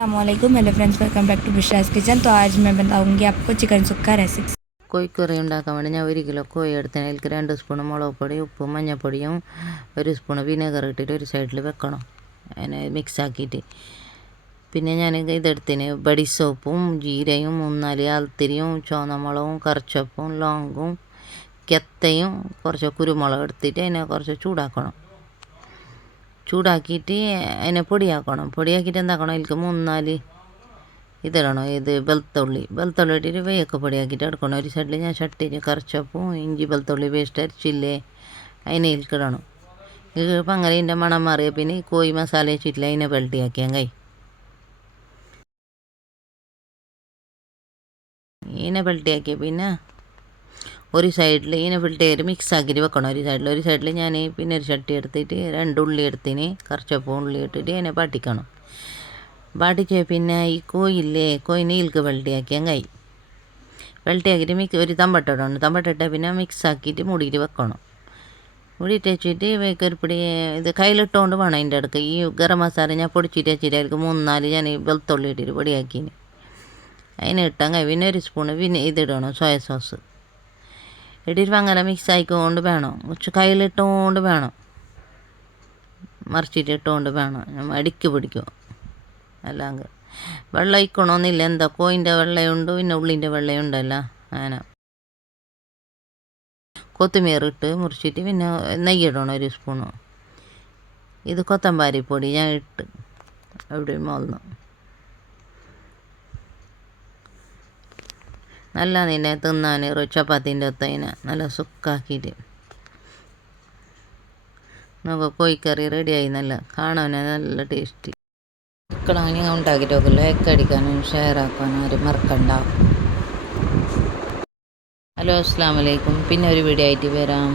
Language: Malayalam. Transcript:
अस्सलामुअलैकुम hello friends, welcome back to Bishas kitchen. तो आज मैं बताऊंगी आपको चिकन सुक्का रेसिपी। കോഴിക്കറി ഉണ്ടാക്കാൻ വേണ്ടി ഞാൻ 1 കിലോ കോഴി എടുത്തതിന് അതിലേക്ക് 2 സ്പൂൺ മുളക് പൊടി, ഉപ്പും മഞ്ഞൾപ്പൊടിയും 1 സ്പൂൺ വിനെഗർ ഇട്ടിട്ട് ഒരു സൈഡിൽ വെക്കണം. അതിനെ മിക്സാക്കിയിട്ട് പിന്നെ ഞാൻ ഇതെടുത്തിന് ബഡി സോപ്പും ജീരയും 3-4 ആൽത്തിരിയും ചുവന്നമുളകും കറിച്ചപ്പും ലോങ്ങും കെത്തയും കുറച്ച് കുരുമുളക് എടുത്തിട്ട് അതിനെ കുറച്ച് ചൂടാക്കിയിട്ട് അതിനെ പൊടിയാക്കിയിട്ട് എന്താക്കണം, അതിലേക്ക് 3-4 ഇതിടണം. വെളുത്തുള്ളി ഇട്ടിട്ട് വേയൊക്കെ പൊടിയാക്കിയിട്ട് എടുക്കണം. ഒരു സൈഡിൽ ഞാൻ ചട്ടിയിൽ കറിച്ചപ്പും ഇഞ്ചി വെളുത്തുള്ളി പേസ്റ്റ് അരച്ചില്ലേ അതിലേക്ക് ഇടണം. ഇപ്പം അങ്ങനെ ഇതിൻ്റെ മണം മാറിയ പിന്നെ കോഴി മസാല വെച്ചിട്ടില്ല അതിനെ വെള്ളത്തിയാക്കിയാൽ ഇതിനെ വെള്ളത്തിയാക്കിയ പിന്നെ ഒരു സൈഡിൽ ഇതിനെ ഫിൽറ്റർ മിക്സ് ആക്കിയിട്ട് വെക്കണം. ഒരു സൈഡിൽ ഞാൻ പിന്നെ ഒരു ചട്ടി എടുത്തിട്ട് 2 ഉള്ളി എടുത്തിന് കറിച്ചപ്പും ഉള്ളി ഇട്ടിട്ട് അതിനെ പാട്ടിച്ച് പിന്നെ ഈ കോയിനെ ഇതിലേക്ക് വെള്ളത്തിയാക്കിയിട്ട് ഒരു തമ്പട്ടിട്ടാൽ പിന്നെ മിക്സ് ആക്കിയിട്ട് മൂടിയിട്ട് വെക്കണം. മൂടിയിട്ട് വെച്ചിട്ട് വേക്കൊരുപ്പിടി ഇത് കയ്യിലിട്ടുകൊണ്ട് വേണം. അതിൻ്റെ അടുക്ക് ഈ ഗരം മസാല ഞാൻ പൊടിച്ചിട്ട് വെച്ചിട്ട് അതിലേക്ക് 3-4 ഞാൻ വെളുത്തുള്ളി ഇട്ടിട്ട് പൊടിയാക്കിന് അതിനെ ഇട്ടാൽ പിന്നെ 1 സ്പൂണ് പിന്നെ ഇതിടണം സോയ സോസ് ഇട്ടിട്ട് അങ്ങനെ മിക്സ് ആയിക്കൊണ്ട് വേണം. കുറച്ച് കയ്യിലിട്ടുകൊണ്ട് വേണം, മറിച്ചിട്ട് ഇട്ടുകൊണ്ട് വേണം. അടിക്ക് പിടിക്കും. അല്ലെങ്കിൽ വെള്ളം ഒഴിക്കണമെന്നില്ല. എന്താ കോയിൻ്റെ വെള്ളയുണ്ട് പിന്നെ ഉള്ളിൻ്റെ വെള്ളയുണ്ടല്ലോ. അങ്ങനെ കൊത്തുമീർ ഇട്ട് മുറിച്ചിട്ട് പിന്നെ നെയ്യിടണം 1 സ്പൂണ്. ഇത് കൊത്തമ്പാരി പൊടി ഞാൻ ഇട്ട് എവിടെയും മോളുന്നു നല്ല നിന്നെ തിന്നാൻ ചപ്പാത്തിൻ്റെ ഒത്തതിനെ നല്ല സുക്കാക്കിയിട്ട് നമുക്ക് കോഴിക്കറി റെഡിയായി. നല്ല കാണാൻ നല്ല ടേസ്റ്റ്. മക്കളങ്ങനെ ഉണ്ടാക്കിയിട്ട് നോക്കില്ല. ലൈക്ക് അടിക്കാനും ഷെയർ ആക്കാനും ആരും മറക്കണ്ട. ഹലോ അസ്സലാമു അലൈക്കും. പിന്നെ ഒരു വീഡിയോ ആയിട്ട് വരാം.